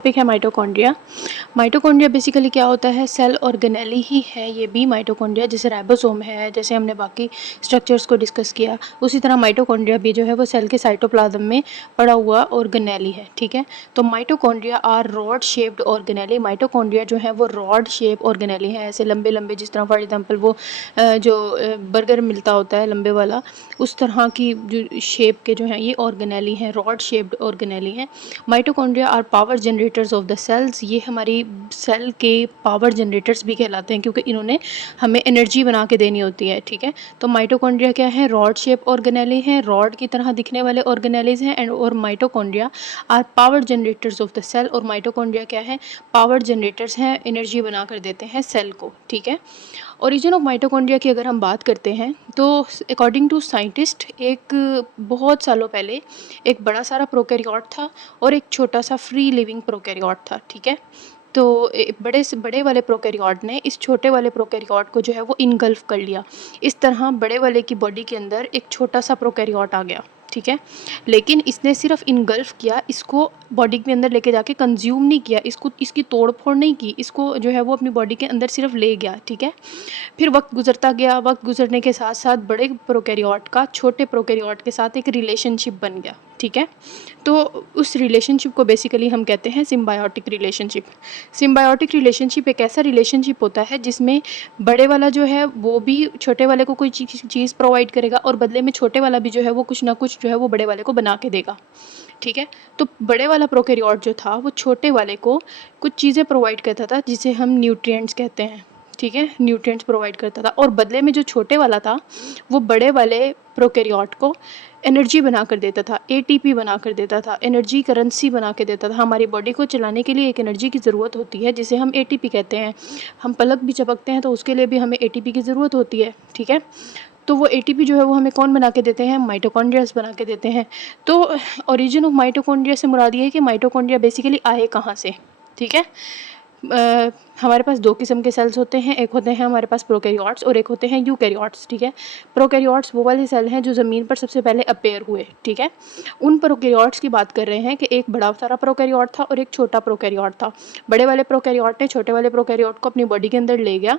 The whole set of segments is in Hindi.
टॉपिक है माइटोकॉन्ड्रिया। माइटोकॉन्ड्रिया बेसिकली क्या होता है, सेल ऑर्गेनेली ही है ये भी माइटोकॉन्ड्रिया। जैसे राइबोसोम है, जैसे हमने बाकी स्ट्रक्चर्स को डिस्कस किया, उसी तरह माइटोकॉन्ड्रिया भी जो है वो सेल के साइटोप्लाज्म में पड़ा हुआ ऑर्गेनेली है। ठीक है, तो mitochondria are rod shaped organelle. Mitochondria जो है वो रॉड शेप ऑर्गेनेली है, ऐसे लंबे लंबे, जिस तरह फॉर एग्जाम्पल वो जो बर्गर मिलता होता है लंबे वाला, उस तरह की जो शेप के जो हैं ये ऑर्गेनेली हैं, रॉड शेप्ड ऑर्गेनेली हैं। Mitochondria are power generators of the cells. ये हमारी सेल के पावर जनरेटर्स भी कहलाते हैं, क्योंकि इन्होंने हमें एनर्जी बना के देनी होती है। ठीक है, तो माइटोकॉन्ड्रिया क्या है, रॉड शेप ऑर्गेनेली हैं, रॉड की तरह दिखने वाले ऑर्गेनेलीज हैं। एंड और mitochondria are power generators of the cell. और माइटोकॉन्ड्रिया क्या है, पावर जनरेटर्स हैं, एनर्जी बना कर देते हैं सेल को। ठीक है, ओरिजिन ऑफ माइटोकॉन्ड्रिया की अगर हम बात करते हैं तो अकॉर्डिंग टू साइंटिस्ट एक बहुत सालों पहले एक बड़ा सारा प्रोकैरियोट था और एक छोटा सा फ्री लिविंग प्रोकैरियोट था। ठीक है, तो बड़े से बड़े वाले प्रोकैरियोट ने इस छोटे वाले प्रोकैरियोट को जो है वो इनगल्फ कर लिया। इस तरह बड़े वाले की बॉडी के अंदर एक छोटा सा प्रोकैरियोट आ गया। ठीक है, लेकिन इसने सिर्फ इनगल्फ किया, इसको बॉडी के अंदर लेके जाके कंज्यूम नहीं किया, इसको इसकी तोड़ फोड़ नहीं की, इसको जो है वो अपनी बॉडी के अंदर सिर्फ ले गया। ठीक है, फिर वक्त गुजरता गया, वक्त गुजरने के साथ साथ बड़े प्रोकैरियोट का छोटे प्रोकैरियोट के साथ एक रिलेशनशिप बन गया। ठीक है, तो उस रिलेशनशिप को बेसिकली हम कहते हैं सिम्बायोटिक रिलेशनशिप। सिम्बायोटिक रिलेशनशिप एक ऐसा रिलेशनशिप होता है जिसमें बड़े वाला जो है वो भी छोटे वाले को कोई चीज़ प्रोवाइड करेगा और बदले में छोटे वाला भी जो है वो कुछ ना कुछ जो है वो बड़े वाले को बना के देगा। ठीक है, तो बड़े वाला प्रोकैरियोट जो था वो छोटे वाले को कुछ चीज़ें प्रोवाइड करता था जिसे हम न्यूट्रिएंट्स कहते हैं। ठीक है, न्यूट्रिएंट्स प्रोवाइड करता था, और बदले में जो छोटे वाला था वो बड़े वाले प्रोकैरियोट को एनर्जी बना कर देता था, एटीपी बना कर देता था, एनर्जी करेंसी बना के देता था। हमारी बॉडी को चलाने के लिए एक एनर्जी की ज़रूरत होती है जिसे हम एटीपी कहते हैं। हम पलक भी झपकते हैं तो उसके लिए भी हमें एटीपी की ज़रूरत होती है। ठीक है, तो वो एटीपी जो है वो हमें कौन बना के देते हैं, माइटोकॉन्ड्रियाज बना के देते हैं। तो ओरिजिन ऑफ माइटोकॉन्ड्रिया से मुराद ये है कि माइटोकॉन्ड्रिया बेसिकली आए कहाँ से। ठीक है, हमारे पास दो किस्म के सेल्स होते हैं, एक होते हैं हमारे पास प्रोकैरियोट्स और एक होते हैं यूकैरियोट्स। ठीक है, प्रोकैरियोट्स वो वाले सेल हैं जो ज़मीन पर सबसे पहले अपेयर हुए। ठीक है, उन प्रोकैरियोट्स की बात कर रहे हैं कि एक बड़ा सारा प्रोकैरियोट था और एक छोटा प्रोकैरियोट था। बड़े वाले प्रोकैरियोट ने छोटे वाले प्रोकैरियोट को अपनी बॉडी के अंदर ले गया,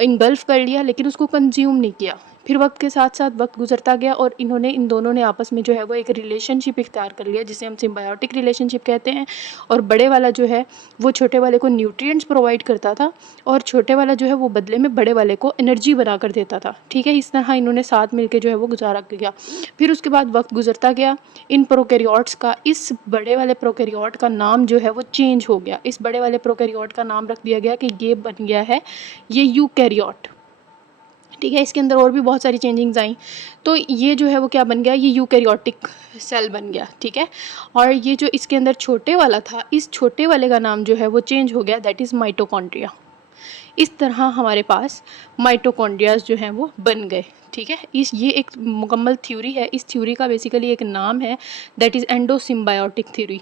इनगल्फ कर लिया, लेकिन उसको कंज्यूम नहीं किया। फिर वक्त के साथ साथ वक्त गुजरता गया और इन दोनों ने आपस में जो है वो एक रिलेशनशिप इख्तियार कर लिया जिसे हम सिम्बायोटिक रिलेशनशिप कहते हैं। और बड़े वाला जो है वो छोटे वाले को न्यूट्रिएंट्स प्रोवाइड करता था और छोटे वाला जो है वो बदले में बड़े वाले को एनर्जी बना कर देता था। ठीक है, इस तरह इन्होंने साथ मिलकर जो है वो गुजारा किया। फिर उसके बाद वक्त गुजरता गया, इन प्रोकैरियोट्स का, इस बड़े वाले प्रोकैरियोट का नाम जो है वो चेंज हो गया। इस बड़े वाले प्रोकैरियोट का नाम रख दिया गया कि ये बन गया है ये यूकैरियोट। ठीक है, इसके अंदर और भी बहुत सारी चेंजिंग्स आई, तो ये जो है वो क्या बन गया, ये यूकैरियोटिक सेल बन गया। ठीक है, और ये जो इसके अंदर छोटे वाला था, इस छोटे वाले का नाम जो है वो चेंज हो गया, दैट इज़ माइटोकॉन्ड्रिया। इस तरह हमारे पास माइटोकॉन्ड्रियाज जो हैं वो बन गए। ठीक है, ये एक मुकम्मल थ्योरी है। इस थ्योरी का बेसिकली एक नाम है, दैट इज़ एंडोसिम्बायोटिक थ्योरी,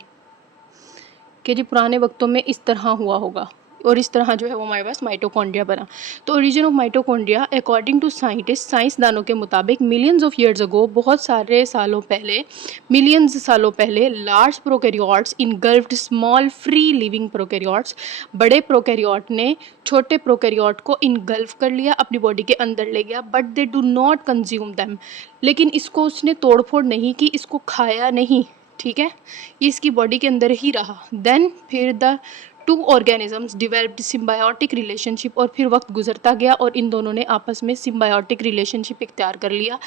कि जी पुराने वक्तों में इस तरह हुआ होगा और इस तरह जो है वो हमारे पास माइटोकॉन्ड्रिया बना। तो origin of mitochondria according to scientist, साइंसदानों के मुताबिक मिलियंस ऑफ ईयर्स अगो, बहुत सारे सालों पहले, मिलियंस सालों पहले, large prokaryotes इनगल्फ्ड small free living prokaryotes. बड़े प्रोकैरियोट ने छोटे प्रोकैरियोट को इनगल्फ कर लिया, अपनी बॉडी के अंदर ले गया, but they do not consume them. लेकिन इसको उसने तोड़फोड़ नहीं की, इसको खाया नहीं। ठीक है, ये इसकी बॉडी के अंदर ही रहा। देन फिर the two organisms developed symbiotic relationship, और फिर वक्त गुजरता गया और इन दोनों ने आपस में सिम्बायोटिक रिलेशनशिप इख्तियार कर लिया।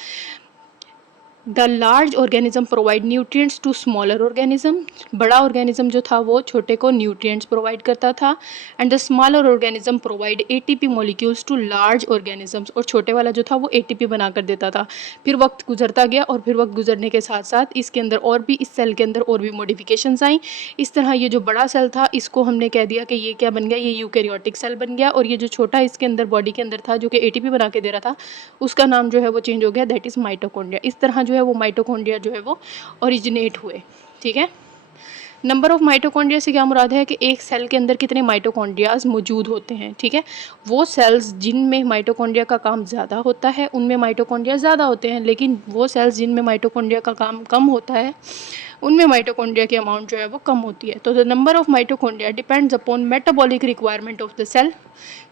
The large organism provide nutrients to smaller organism. बड़ा ऑर्गेनिज्म जो था वो छोटे को न्यूट्रिएंट्स प्रोवाइड करता था। And the smaller organism provide ATP molecules to large organisms, और छोटे वाला जो था वो एटीपी बना कर देता था। फिर वक्त गुजरता गया और फिर वक्त गुजरने के साथ साथ इसके अंदर और भी, इस सेल के अंदर और भी मॉडिफिकेशंस आई। इस तरह ये जो बड़ा सेल था इसको हमने कह दिया कि ये क्या बन गया, ये यूकैरियोटिक सेल बन गया। और ये जो छोटा इसके अंदर बॉडी के अंदर था जो कि एटीपी बना के दे रहा था, उसका नाम जो है वो चेंज हो गया, दैट इज़ माइटोकॉन्ड्रिया। इस तरह जो है वो माइटोकॉन्ड्रिया जो है वो ओरिजिनेट हुए। ठीक है, नंबर ऑफ माइटोकॉन्ड्रिया से क्या मुराद है कि एक सेल के अंदर कितने माइटोकॉन्ड्रियाज मौजूद होते हैं, ठीक है। वो सेल्स जिनमें माइटोकॉन्ड्रिया का काम ज़्यादा होता है उनमें माइटोकॉन्ड्रिया ज़्यादा होते हैं, लेकिन वो सेल्स जिनमें माइटोकॉन्ड्रिया का काम कम होता है उनमें माइटोकॉन्ड्रिया की अमाउंट जो है वो कम होती है। तो the number of mitochondria depends upon metabolic requirement of the cell.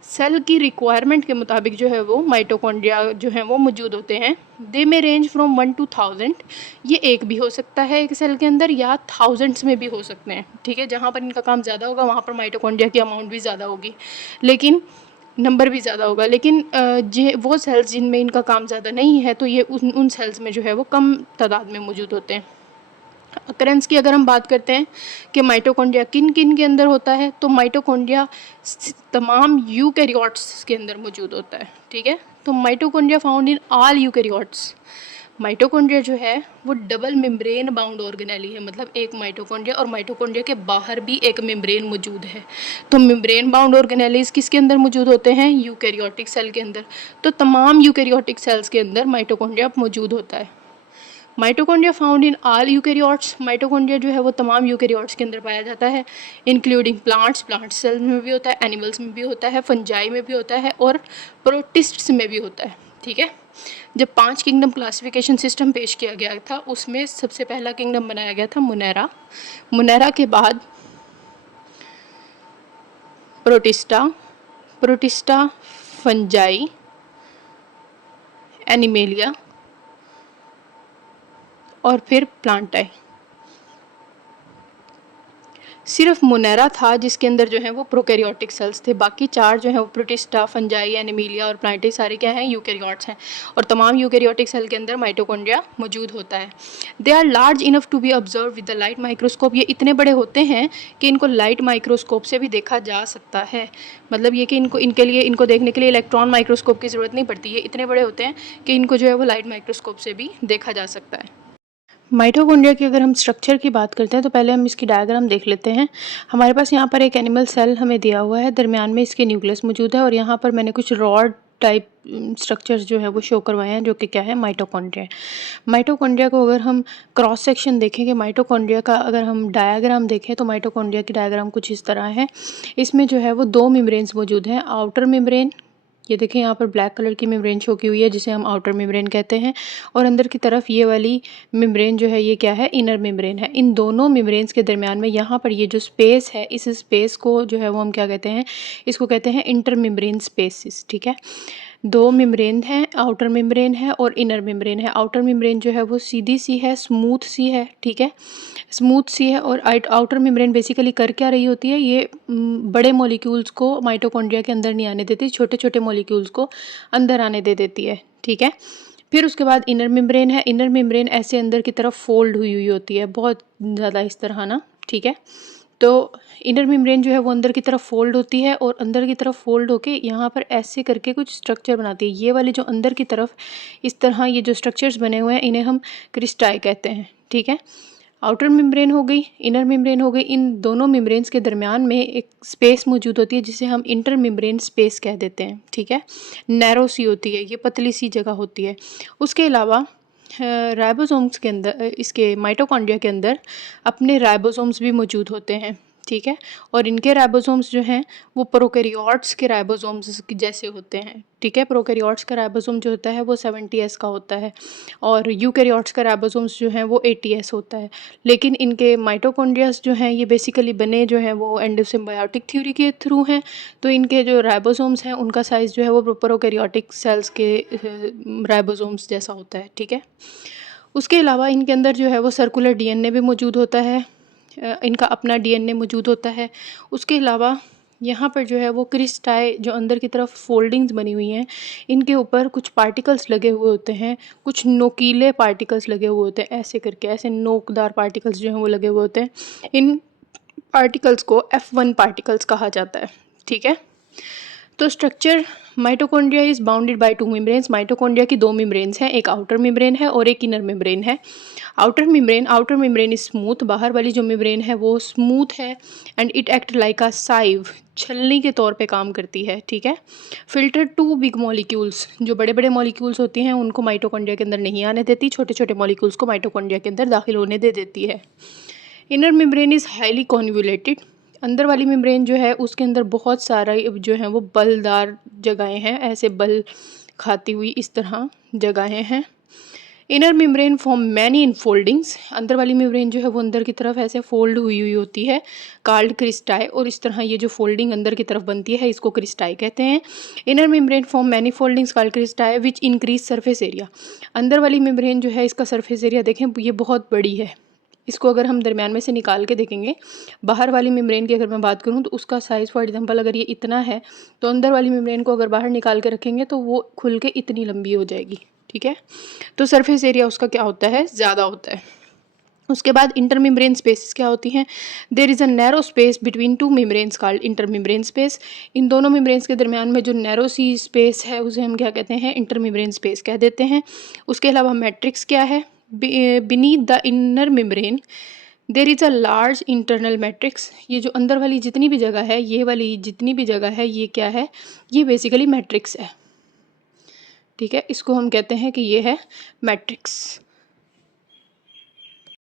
Cell की रिक्वायरमेंट के मुताबिक जो है वो माइटोकॉन्ड्रिया जो है वो मौजूद होते हैं। दे में रेंज फ्रॉम 1 to 1000। ये एक भी हो सकता है एक सेल के अंदर, या थाउजेंड्स में भी हो सकते हैं, ठीक है। जहाँ पर इनका काम ज़्यादा होगा वहाँ पर माइटोकॉन्ड्रिया की अमाउंट भी ज़्यादा होगी, लेकिन नंबर भी ज़्यादा होगा। लेकिन वो सेल्स जिनमें इनका काम ज़्यादा नहीं है तो ये उन सेल्स में जो है वो कम तादाद में मौजूद होते हैं। अकरेंस की अगर हम बात करते हैं कि माइटोकॉन्ड्रिया किन किन के अंदर होता है, तो माइटोकॉन्ड्रिया तमाम यूकैरियोट्स के अंदर मौजूद होता है, ठीक है। तो mitochondria found in all eukaryotes. Mitochondria जो है वो डबल मेम्ब्रेन बाउंड ऑर्गेनेली है, मतलब एक माइटोकॉन्ड्रिया और माइटोकॉन्ड्रिया के बाहर भी एक मेम्ब्रेन मौजूद है। तो मेम्ब्रेन बाउंड ऑर्गेनेलीज किसके अंदर मौजूद होते हैं? यूकैरियोटिक सेल के अंदर। तो तमाम यूकैरियोटिक सेल्स के अंदर माइटोकॉन्ड्रिया मौजूद होता है। Mitochondria found in all eukaryotes. Mitochondria जो है वो तमाम यूकैरियोट्स के अंदर पाया जाता है, इंक्लूडिंग प्लांट्स, प्लांट सेल्स में भी होता है, एनिमल्स में भी होता है, फंजाई में भी होता है और प्रोटिस्ट्स में भी होता है, ठीक है। जब 5 किंगडम क्लासिफिकेशन सिस्टम पेश किया गया था उसमें सबसे पहला किंगडम बनाया गया था मुनेरा। मुनेरा के बाद प्रोटिस्टा, प्रोटिस्टा फंजाई, एनिमेलिया और फिर प्लांटाई। सिर्फ मुनेरा था जिसके अंदर जो है वो प्रोकैरियोटिक सेल्स थे, बाकी 4 जो है वो प्रोटिस्टा, फंजाई, एनिमेलिया और प्लांटाई सारे क्या हैं? यूकैरियोट्स हैं। और तमाम यूकैरियोटिक सेल के अंदर माइटोकॉन्ड्रिया मौजूद होता है। They are large enough to be observe with the light microscope. ये इतने बड़े होते हैं कि इनको लाइट माइक्रोस्कोप से भी देखा जा सकता है। मतलब ये कि इनको देखने के लिए इलेक्ट्रॉन माइक्रोस्कोप की ज़रूरत नहीं पड़ती। ये इतने बड़े होते हैं कि इनको जो है वो लाइट माइक्रोस्कोप से भी देखा जा सकता है। माइटोकॉन्ड्रिया की अगर हम स्ट्रक्चर की बात करते हैं तो पहले हम इसकी डायग्राम देख लेते हैं। हमारे पास यहाँ पर एक एनिमल सेल हमें दिया हुआ है, दरमियान में इसके न्यूक्लियस मौजूद है और यहाँ पर मैंने कुछ रॉड टाइप स्ट्रक्चर्स जो है वो शो करवाए हैं, जो कि क्या है? माइटोकॉन्ड्रिया। माइटोकॉन्ड्रिया को अगर हम क्रॉस सेक्शन देखें कि माइटोकॉन्ड्रिया का अगर हम डायग्राम देखें तो माइटोकॉन्ड्रिया की डायग्राम कुछ इस तरह है। इसमें जो है वो 2 मेम्ब्रेन्स मौजूद हैं, आउटर मेम्ब्रेन, ये देखिए यहाँ पर ब्लैक कलर की मेम्ब्रेन शो की हुई है जिसे हम आउटर मेम्ब्रेन कहते हैं, और अंदर की तरफ ये वाली मेम्ब्रेन जो है ये क्या है? इनर मेम्ब्रेन है। इन दोनों मेम्ब्रेन्स के दरमियान में यहाँ पर ये जो स्पेस है, इस स्पेस को जो है वो हम क्या कहते हैं? इसको कहते हैं इंटर मेम्ब्रेन स्पेसिस, ठीक है। 2 मेम्ब्रेन हैं, आउटर मेम्ब्रेन है और इनर मेम्ब्रेन है। आउटर मेम्ब्रेन जो है वो सीधी सी है, स्मूथ सी है, ठीक है, स्मूथ सी है। और आउटर मेम्ब्रेन बेसिकली कर क्या रही होती है? ये बड़े मॉलिक्यूल्स को माइटोकॉन्ड्रिया के अंदर नहीं आने देती, छोटे छोटे मॉलिक्यूल्स को अंदर आने दे देती है, ठीक है। फिर उसके बाद इनर मेम्ब्रेन है। इनर मेम्ब्रेन ऐसे अंदर की तरफ फोल्ड हुई हुई होती है, बहुत ज़्यादा इस तरह ना, ठीक है। तो इनर मेम्ब्रेन जो है वो अंदर की तरफ फोल्ड होती है और अंदर की तरफ फोल्ड होके यहाँ पर ऐसे करके कुछ स्ट्रक्चर बनाती है। ये वाली जो अंदर की तरफ इस तरह ये जो स्ट्रक्चर्स बने हुए हैं इन्हें हम क्रिस्टाई कहते हैं, ठीक है। आउटर मेम्ब्रेन हो गई, इनर मेम्ब्रेन हो गई। इन दोनों मेम्ब्रेन्स के दरमियान में एक स्पेस मौजूद होती है जिसे हम इंटर मेम्ब्रेन स्पेस कह देते हैं, ठीक है। नैरो सी होती है, ये पतली सी जगह होती है। उसके अलावा राइबोसोम्स के अंदर, इसके माइटोकॉन्ड्रिया के अंदर अपने राइबोसोम्स भी मौजूद होते हैं, ठीक है। और इनके राइबोसोम्स जो हैं वो प्रोकैरियोट्स के राइबोसोम्स जैसे होते हैं, ठीक है। प्रोकैरियोट्स का राइबोसोम जो होता है वो 70S का होता है और यूकैरियोट्स का राइबोसोम्स जो हैं वो 80S होता है। लेकिन इनके माइटोकॉन्ड्रियास जो हैं ये बेसिकली बने जो हैं वो एंडोसिम्बायोटिक थ्योरी के थ्रू हैं। तो इनके जो राइबोसोम्स हैं उनका साइज़ जो है वो प्रोकैरियोटिक सेल्स के राइबोसोम्स जैसा होता है, ठीक है। उसके अलावा इनके अंदर जो है वो सर्कुलर डीएनए भी मौजूद होता है, इनका अपना डीएनए मौजूद होता है। उसके अलावा यहाँ पर जो है वो क्रिस्टाई जो अंदर की तरफ फोल्डिंग्स बनी हुई हैं, इनके ऊपर कुछ पार्टिकल्स लगे हुए होते हैं, कुछ नोकीले पार्टिकल्स लगे हुए होते हैं, ऐसे करके ऐसे नोकदार पार्टिकल्स जो हैं वो लगे हुए होते हैं। इन पार्टिकल्स को F1 पार्टिकल्स कहा जाता है, ठीक है। तो structure mitochondria is bounded by 2 membranes. Mitochondria की 2 मेम्ब्रेन्स हैं, एक आउटर मेम्ब्रेन है और एक इनर मेम्ब्रेन है। आउटर मेम्ब्रेन इज स्मूथ, बाहर वाली जो मेम्ब्रेन है वो स्मूथ है and it act like a sieve, छलनी के तौर पे काम करती है, ठीक है। फिल्टर 2 बिग मॉलिक्यूल्स, जो बड़े बड़े मॉलिक्यूल्स होती हैं उनको माइटोकॉन्ड्रिया के अंदर नहीं आने देती, छोटे छोटे मॉलिक्यूल्स को माइटोकॉन्ड्रिया के अंदर दाखिल होने दे देती है। Inner membrane is highly convoluted. अंदर वाली मेम्ब्रेन जो है उसके अंदर बहुत सारा जो है वो बलदार जगहें हैं, ऐसे बल खाती हुई इस तरह जगहें हैं। Inner membrane form many infoldings. अंदर वाली मेम्ब्रेन जो है वो अंदर की तरफ ऐसे फोल्ड हुई हुई होती है, कार्ड क्रिस्टाई, और इस तरह ये जो फोल्डिंग अंदर की तरफ बनती है इसको क्रिस्टाई कहते हैं। Inner membrane form many foldings called cristae which increase surface area. अंदर वाली मेम्ब्रेन जो है इसका सरफेस एरिया देखें ये बहुत बड़ी है। इसको अगर हम दरमियान में से निकाल के देखेंगे, बाहर वाली मेम्ब्रेन की अगर मैं बात करूँ तो उसका साइज़ फॉर एग्जांपल अगर ये इतना है, तो अंदर वाली मेम्ब्रेन को अगर बाहर निकाल के रखेंगे तो वो खुल के इतनी लंबी हो जाएगी। ठीक है, तो सरफेस एरिया उसका क्या होता है, ज़्यादा होता है। उसके बाद इंटरमेम्ब्रेन स्पेसेस क्या होती हैं? There is a narrow space between two membranes called intermembrane space. इन दोनों मेम्ब्रेन्स के दरमियान में जो नैरो सी स्पेस है उसे हम क्या कहते हैं? इंटरमेम्ब्रेन स्पेस कह देते हैं। उसके अलावा मैट्रिक्स क्या है? Beneath the inner membrane there is a large internal matrix. ये जो अंदर वाली जितनी भी जगह है, ये वाली जितनी भी जगह है, ये क्या है? ये बेसिकली मैट्रिक्स है। ठीक है, इसको हम कहते हैं कि ये है मैट्रिक्स।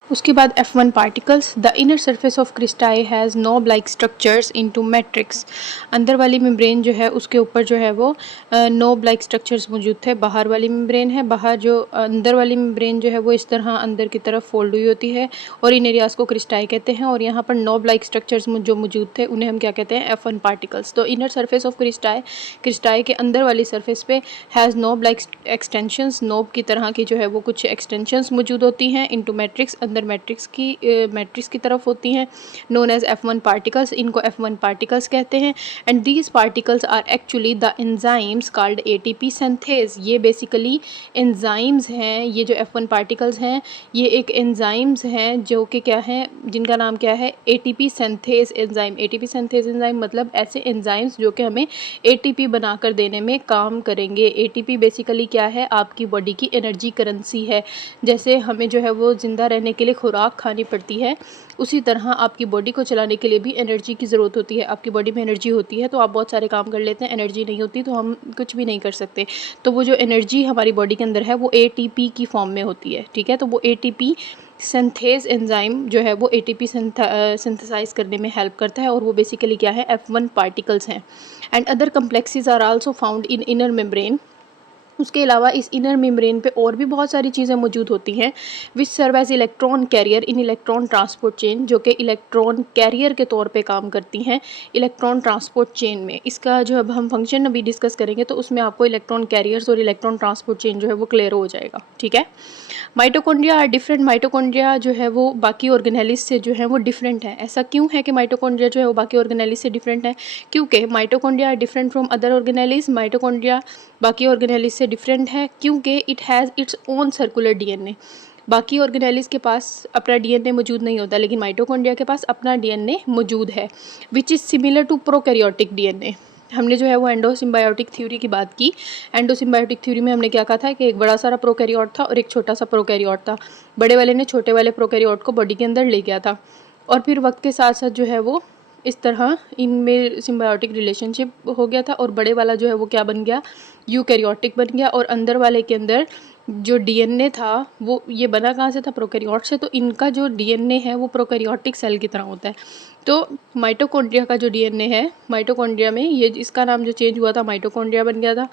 उसके बाद F1 particles. The inner surface of cristae has knob like structures into matrix. अंदर वाली मेम्ब्रेन जो है उसके ऊपर जो है वो नोब लाइक स्ट्रक्चर्स मौजूद थे। बाहर वाली मेम्ब्रेन है, बाहर जो अंदर वाली मेम्ब्रेन जो है वो इस तरह अंदर की तरफ फोल्ड हुई होती है और इन एरियाज़ को क्रिस्टाई कहते हैं। और यहाँ पर नोब लाइक स्ट्रक्चर्स जो मौजूद थे उन्हें हम क्या कहते हैं? F1 particles. तो इनर सरफेस ऑफ क्रिस्टाई के अंदर वाली सरफेस पे has knob like extensions, knob की तरह की जो है वो कुछ एक्सटेंशंस मौजूद होती हैं इनटू मैट्रिक्स, अंदर मैट्रिक्स की तरफ होती हैं, नोन एज F1 पार्टिकल्स। इनको F1 पार्टिकल्स कहते हैं। And these particles are actually the enzymes called ATP synthase. ये बेसिकली एंजाइम्स हैं। ये जो F1 पार्टिकल्स हैं ये एक एंजाइम्स हैं जो कि क्या है, जिनका नाम क्या है? ATP synthase enzyme. ATP synthase enzyme मतलब ऐसे एंजाइम्स जो कि हमें ATP बनाकर देने में काम करेंगे। ATP बेसिकली क्या है? आपकी बॉडी की एनर्जी करेंसी है। जैसे हमें जो है वो ज़िंदा रहने के लिए खुराक खानी पड़ती है, उसी तरह आपकी बॉडी को चलाने के लिए भी एनर्जी की ज़रूरत होती है। आपकी बॉडी में एनर्जी होती है तो आप बहुत सारे काम कर लेते हैं, एनर्जी नहीं होती तो हम कुछ भी नहीं कर सकते। तो वो जो एनर्जी हमारी बॉडी के अंदर है वो ATP की फॉर्म में होती है। ठीक है, तो वो ATP सिंथेज एंजाइम जो है वो ATP सिंथेसाइज करने में हेल्प करता है और वो बेसिकली क्या है? F1 पार्टिकल्स हैं। And other complexes are also found in inner membrane. उसके अलावा इस इनर मेम्ब्रेन पे और भी बहुत सारी चीज़ें मौजूद होती हैं which serve as electron carrier in electron transport chain, जो कि इलेक्ट्रॉन कैरियर के तौर पे काम करती हैं इलेक्ट्रॉन ट्रांसपोर्ट चेन में। इसका जो अब हम फंक्शन अभी डिस्कस करेंगे तो उसमें आपको इलेक्ट्रॉन कैरियर्स और इलेक्ट्रॉन ट्रांसपोर्ट चेन जो है वो क्लियर हो जाएगा। ठीक है, माइटोकॉन्ड्रिया आर डिफरेंट। माइटोकॉन्ड्रिया जो है वो बाकी ऑर्गेनेलिस से जो है वो डिफरेंट है। ऐसा क्यों है कि माइटोकॉन्ड्रिया जो है वो बाकी ऑर्गेनेलिस से डिफरेंट है? क्योंकि mitochondria are different from other organelles. Mitochondria बाकी ऑर्गेनेलिस से डिफरेंट है क्योंकि it has its own circular DNA। बाकी ऑर्गेनेलिस के पास अपना DNA मौजूद नहीं होता, लेकिन माइटोकॉन्ड्रिया के पास अपना DNA मौजूद है which is similar to prokaryotic DNA। हमने जो है वो एंडोसिम्बायोटिक थ्योरी की बात की। एंडोसिम्बायोटिक थ्योरी में हमने क्या कहा था कि एक बड़ा सारा प्रोकैरियोट था और एक छोटा सा प्रोकैरियोट था। बड़े वाले ने छोटे वाले प्रोकैरियोट को बॉडी के अंदर ले गया था और फिर वक्त के साथ साथ जो है वो इस तरह इनमें सिम्बायोटिक रिलेशनशिप हो गया था और बड़े वाला जो है वो क्या बन गया? यूकैरियोटिक बन गया। और अंदर वाले के अंदर जो DNA था वो ये बना कहाँ से था? प्रोकैरियोट से। तो इनका जो DNA है वो प्रोकैरियोटिक सेल की तरह होता है। तो माइटोकॉन्ड्रिया का जो DNA है, माइटोकॉन्ड्रिया में ये इसका नाम जो चेंज हुआ था माइटोकॉन्ड्रिया बन गया था।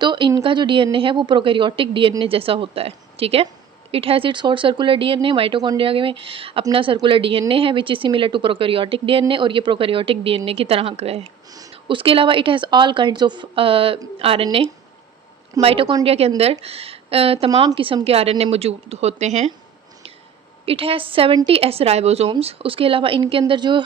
तो इनका जो DNA है वो प्रोकैरियोटिक DNA जैसा होता है। ठीक है, it has its own circular DNA। Mitochondria में अपना सर्कुलर DNA है which is similar to prokaryotic DNA और ये प्रोकैरियोटिक DNA की तरह का है। उसके अलावा it has all kinds of RNA। Mitochondria के अंदर तमाम किस्म के RNA मौजूद होते हैं। It has 70 S ribosomes. उसके अलावा इनके अंदर जो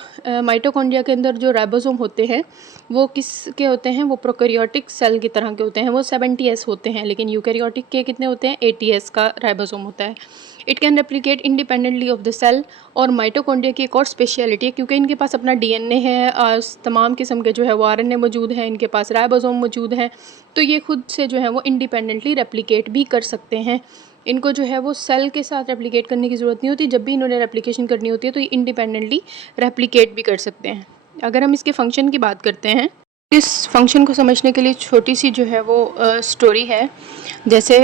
माइटोकॉन्ड्रिया के अंदर जो राइबोसोम होते हैं वो किसके होते हैं? वो प्रोकैरियोटिक सेल की तरह के होते हैं, वो 70 S होते हैं। लेकिन यूकैरियोटिक के कितने होते हैं? 80 S का राइबोसोम होता है। It can replicate independently of the cell. और माइटोकॉन्ड्रिया की एक और स्पेशलिटी है क्योंकि इनके पास अपना DNA है, तमाम किस्म के जो है वो RNA मौजूद हैं, इनके पास राइबोसोम मौजूद हैं, तो ये खुद से जो है वो इंडिपेंडेंटली रेप्लिकेट भी कर सकते हैं। इनको जो है वो सेल के साथ रेप्लिकेट करने की ज़रूरत नहीं होती। जब भी इन्होंने रेप्लिकेशन करनी होती है तो ये इंडिपेंडेंटली रेप्लिकेट भी कर सकते हैं। अगर हम इसके फंक्शन की बात करते हैं, इस फंक्शन को समझने के लिए छोटी सी जो है वो स्टोरी है। जैसे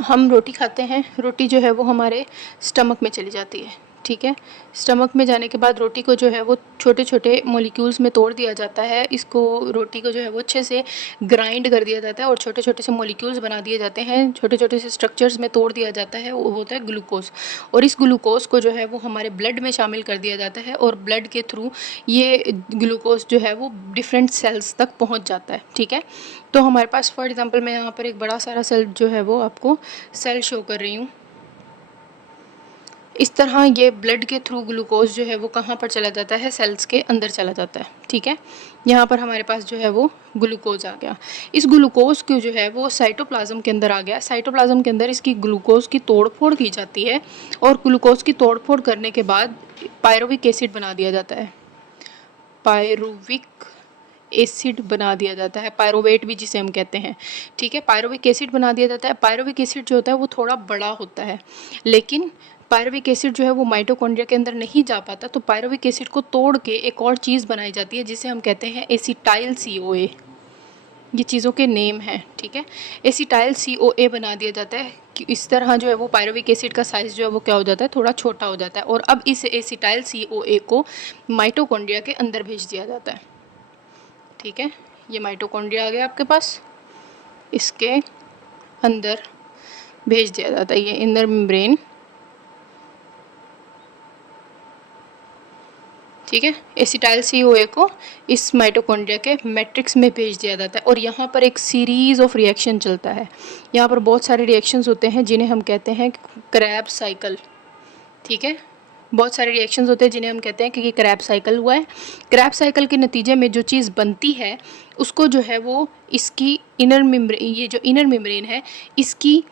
हम रोटी खाते हैं, रोटी जो है वो हमारे स्टमक में चली जाती है। ठीक है। स्टमक में जाने के बाद रोटी को जो है वो छोटे छोटे मॉलिक्यूल्स में तोड़ दिया जाता है। इसको रोटी को जो है वो अच्छे से ग्राइंड कर दिया जाता है और छोटे छोटे से मॉलिक्यूल्स बना दिए जाते हैं, छोटे छोटे से स्ट्रक्चर्स में तोड़ दिया जाता है। वो होता है ग्लूकोज। और इस ग्लूकोज को जो है वो हमारे ब्लड में शामिल कर दिया जाता है और ब्लड के थ्रू ये ग्लूकोज जो है वो डिफरेंट सेल्स तक पहुँच जाता है। ठीक है। तो हमारे पास फॉर एग्ज़ाम्पल मैं यहाँ पर एक बड़ा सारा सेल जो है वो आपको सेल शो कर रही हूँ। इस तरह ये ब्लड के थ्रू ग्लूकोज जो है वो कहाँ पर चला जाता है, सेल्स के अंदर चला जाता है। ठीक है। यहाँ पर हमारे पास जो है वो ग्लूकोज आ गया। इस ग्लूकोज को जो है वो साइटोप्लाज्म के अंदर आ गया। साइटोप्लाज्म के अंदर इसकी ग्लूकोज की तोड़फोड़ की जाती है और ग्लूकोज की तोड़फोड़ करने के बाद पायरुविक एसिड बना दिया जाता है। पायरुविक एसिड बना दिया जाता है, पायरोवेट भी जिसे हम कहते हैं। ठीक है। पायरुविक एसिड बना दिया जाता है। पायरुविक एसिड जो होता है वो थोड़ा बड़ा होता है, लेकिन पायरुविक एसिड जो है वो माइटोकॉन्ड्रिया के अंदर नहीं जा पाता, तो पायरुविक एसिड को तोड़ के एक और चीज़ बनाई जाती है जिसे हम कहते हैं एसिटाइल CoA। ये चीज़ों के नेम हैं। ठीक है। एसिटाइल CoA बना दिया जाता है कि इस तरह जो है वो पायरुविक एसिड का साइज़ जो है वो क्या हो जाता है, थोड़ा छोटा हो जाता है। और अब इस एसिटाइल CoA को माइटोकॉन्ड्रिया के अंदर भेज दिया जाता है। ठीक है। ये माइटोकॉन्ड्रिया आ गया आपके पास, इसके अंदर भेज दिया जाता है। ये इनर मेम्ब्रेन। ठीक है। एसिटाइल CoA को इस माइटोकॉन्ड्रिया के मैट्रिक्स में भेज दिया जाता है और यहाँ पर एक सीरीज़ ऑफ रिएक्शन चलता है। यहाँ पर बहुत सारे रिएक्शंस होते हैं जिन्हें हम कहते हैं क्रेब्स साइकिल। ठीक है। बहुत सारे रिएक्शंस होते हैं जिन्हें हम कहते हैं कि ये क्रेब्स साइकिल हुआ है। क्रेब्स साइकिल के नतीजे में जो चीज़ बनती है उसको जो है वो इसकी इनर मेम्ब्रेन, ये जो इनर मेम्ब्रेन है इसकी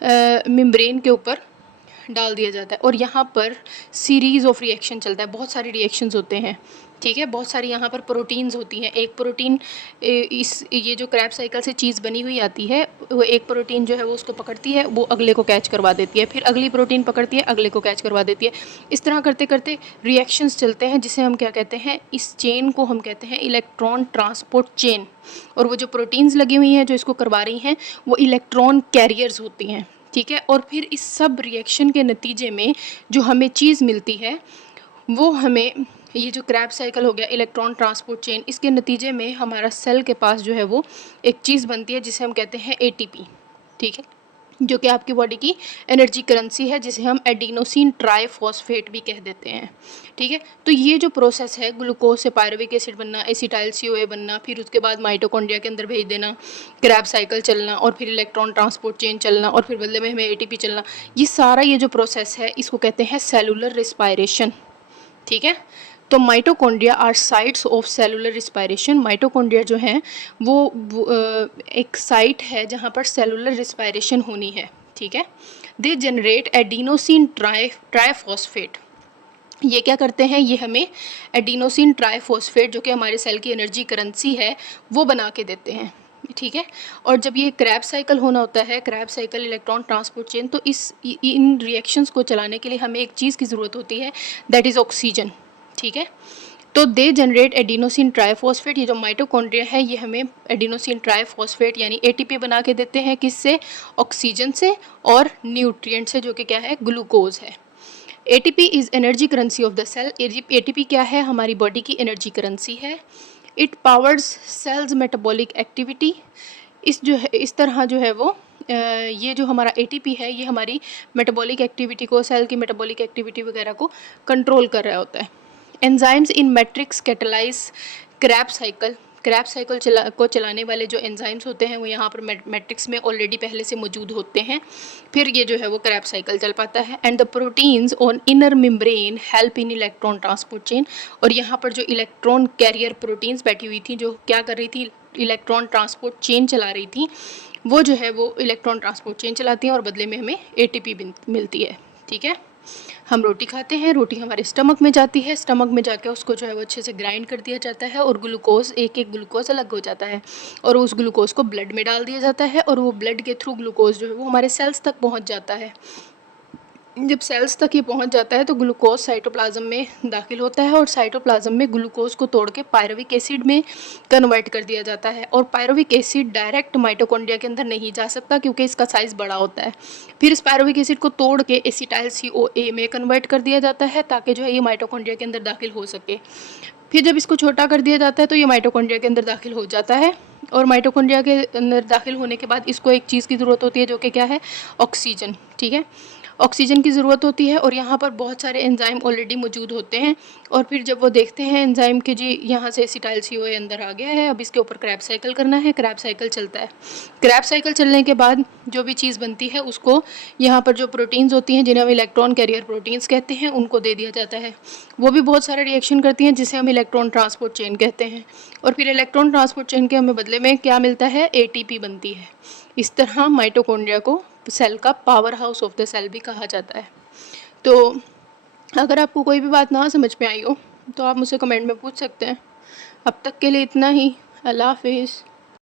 मेम्ब्रेन के ऊपर डाल दिया जाता है और यहाँ पर सीरीज़ ऑफ रिएक्शन चलता है। बहुत सारे रिएक्शंस होते हैं। ठीक है। बहुत सारी यहाँ पर प्रोटीन्स होती हैं। एक प्रोटीन इस ये जो क्रैब साइकिल से चीज़ बनी हुई आती है, वो एक प्रोटीन जो है वो उसको पकड़ती है, वो अगले को कैच करवा देती है, फिर अगली प्रोटीन पकड़ती है, अगले को कैच करवा देती है। इस तरह करते करते रिएक्शंस चलते हैं जिसे हम क्या कहते हैं, इस चेन को हम कहते हैं इलेक्ट्रॉन ट्रांसपोर्ट चेन। और वो जो प्रोटीन्स लगी हुई हैं जो इसको करवा रही हैं वो इलेक्ट्रॉन कैरियर्स होती हैं। ठीक है। और फिर इस सब रिएक्शन के नतीजे में जो हमें चीज़ मिलती है वो हमें, ये जो क्रैब साइकिल हो गया, इलेक्ट्रॉन ट्रांसपोर्ट चेन, इसके नतीजे में हमारा सेल के पास जो है वो एक चीज़ बनती है जिसे हम कहते हैं ATP। ठीक है। जो कि आपकी बॉडी की एनर्जी करेंसी है, जिसे हम एडिनोसिन ट्राइफॉस्फेट भी कह देते हैं। ठीक है। तो ये जो प्रोसेस है, ग्लूकोज से पायरुविक एसिड बनना, एसिटाइल CoA बनना, फिर उसके बाद माइटोकॉन्ड्रिया के अंदर भेज देना, क्रैब साइकिल चलना, और फिर इलेक्ट्रॉन ट्रांसपोर्ट चेन चलना, और फिर बदले में हमें ATP चलना, ये सारा ये जो प्रोसेस है इसको कहते हैं सेलुलर रिस्पायरेशन। ठीक है। तो mitochondria are sites of cellular respiration. Mitochondria जो हैं वो एक साइट है जहाँ पर सेलुलर रिस्पायरेशन होनी है। ठीक है। They generate adenosine triphosphate. ये क्या करते हैं, ये हमें एडिनोसिन ट्राइफॉस्फेट जो कि हमारे सेल की एनर्जी करेंसी है वो बना के देते हैं। ठीक है। और जब ये क्रैब साइकिल होना होता है, Krebs cycle, electron transport chain, तो इन रिएक्शंस को चलाने के लिए हमें एक चीज़ की ज़रूरत होती है, दैट इज़ ऑक्सीजन। ठीक है। तो दे जनरेट एडिनोसिन ट्राइफॉस्फेट। ये जो माइटोकॉन्ड्रिया है ये हमें एडिनोसिन ट्राइफॉस्फेट यानी ATP बना के देते हैं। किससे? ऑक्सीजन से और न्यूट्रिएंट से, जो कि क्या है, ग्लूकोज है। ATP is energy currency of the cell. ATP क्या है? हमारी बॉडी की एनर्जी करेंसी है। It powers cells metabolic activity. इस तरह जो है वो ये जो हमारा ATP है ये हमारी मेटाबॉलिक एक्टिविटी को, सेल की मेटाबॉलिक एक्टिविटी वगैरह को कंट्रोल कर रहा होता है। Enzymes in matrix catalyse Krebs cycle. Krebs cycle को चलाने वाले जो एंजाइम्स होते हैं वो यहाँ पर मैट्रिक्स में ऑलरेडी पहले से मौजूद होते हैं, फिर ये जो है वो क्रैब साइकिल चल पाता है। And the proteins on inner membrane help in electron transport chain. और यहाँ पर जो इलेक्ट्रॉन कैरियर प्रोटीन्स बैठी हुई थी जो क्या कर रही थी, इलेक्ट्रॉन ट्रांसपोर्ट चेन चला रही थी, वो जो है वो इलेक्ट्रॉन ट्रांसपोर्ट चेन चलाती हैं और बदले में हमें ATP मिलती है। ठीक है। हम रोटी खाते हैं, रोटी हमारे स्टमक में जाती है, स्टमक में जाकर उसको जो है वो अच्छे से ग्राइंड कर दिया जाता है और ग्लूकोज, एक एक ग्लूकोज अलग हो जाता है और उस ग्लूकोज को ब्लड में डाल दिया जाता है और वो ब्लड के थ्रू ग्लूकोज जो है वो हमारे सेल्स तक पहुंच जाता है। जब सेल्स तक ये पहुंच जाता है तो ग्लूकोज साइटोप्लाज्म में दाखिल होता है और साइटोप्लाज्म में ग्लूकोज को तोड़ के पायरुविक एसिड में कन्वर्ट कर दिया जाता है। और पायरुविक एसिड डायरेक्ट माइटोकॉन्ड्रिया के अंदर नहीं जा सकता क्योंकि इसका साइज़ बड़ा होता है। फिर इस पायरुविक एसिड को तोड़ के एसिटाइल CoA में कन्वर्ट कर दिया जाता है ताकि जो है ये माइटोकॉन्ड्रिया के अंदर दाखिल हो सके। फिर जब इसको छोटा कर दिया जाता है तो ये माइटोकॉन्ड्रिया के अंदर दाखिल हो जाता है। और माइटोकॉन्ड्रिया के अंदर दाखिल होने के बाद इसको एक चीज़ की ज़रूरत होती है जो कि क्या है, ऑक्सीजन। ठीक है, ऑक्सीजन की ज़रूरत होती है और यहाँ पर बहुत सारे एंजाइम ऑलरेडी मौजूद होते हैं। और फिर जब वो देखते हैं एंजाइम के जी यहाँ से एसिटाइल CoA अंदर आ गया है, अब इसके ऊपर क्रैब साइकिल करना है। क्रैब साइकिल चलता है। क्रैब साइकिल चलने के बाद जो भी चीज़ बनती है उसको यहाँ पर जो प्रोटीन्स होती हैं जिन्हें हम इलेक्ट्रॉन कैरियर प्रोटीन्स कहते हैं उनको दे दिया जाता है। वो भी बहुत सारे रिएक्शन करती हैं जिसे हम इलेक्ट्रॉन ट्रांसपोर्ट चेन कहते हैं। और फिर इलेक्ट्रॉन ट्रांसपोर्ट चेन के हमें बदले में क्या मिलता है, ATP बनती है। इस तरह माइटोकॉन्ड्रिया को सेल का powerhouse of the cell भी कहा जाता है। तो अगर आपको कोई भी बात ना समझ में आई हो तो आप मुझसे कमेंट में पूछ सकते हैं। अब तक के लिए इतना ही। अल्लाह हाफिज़।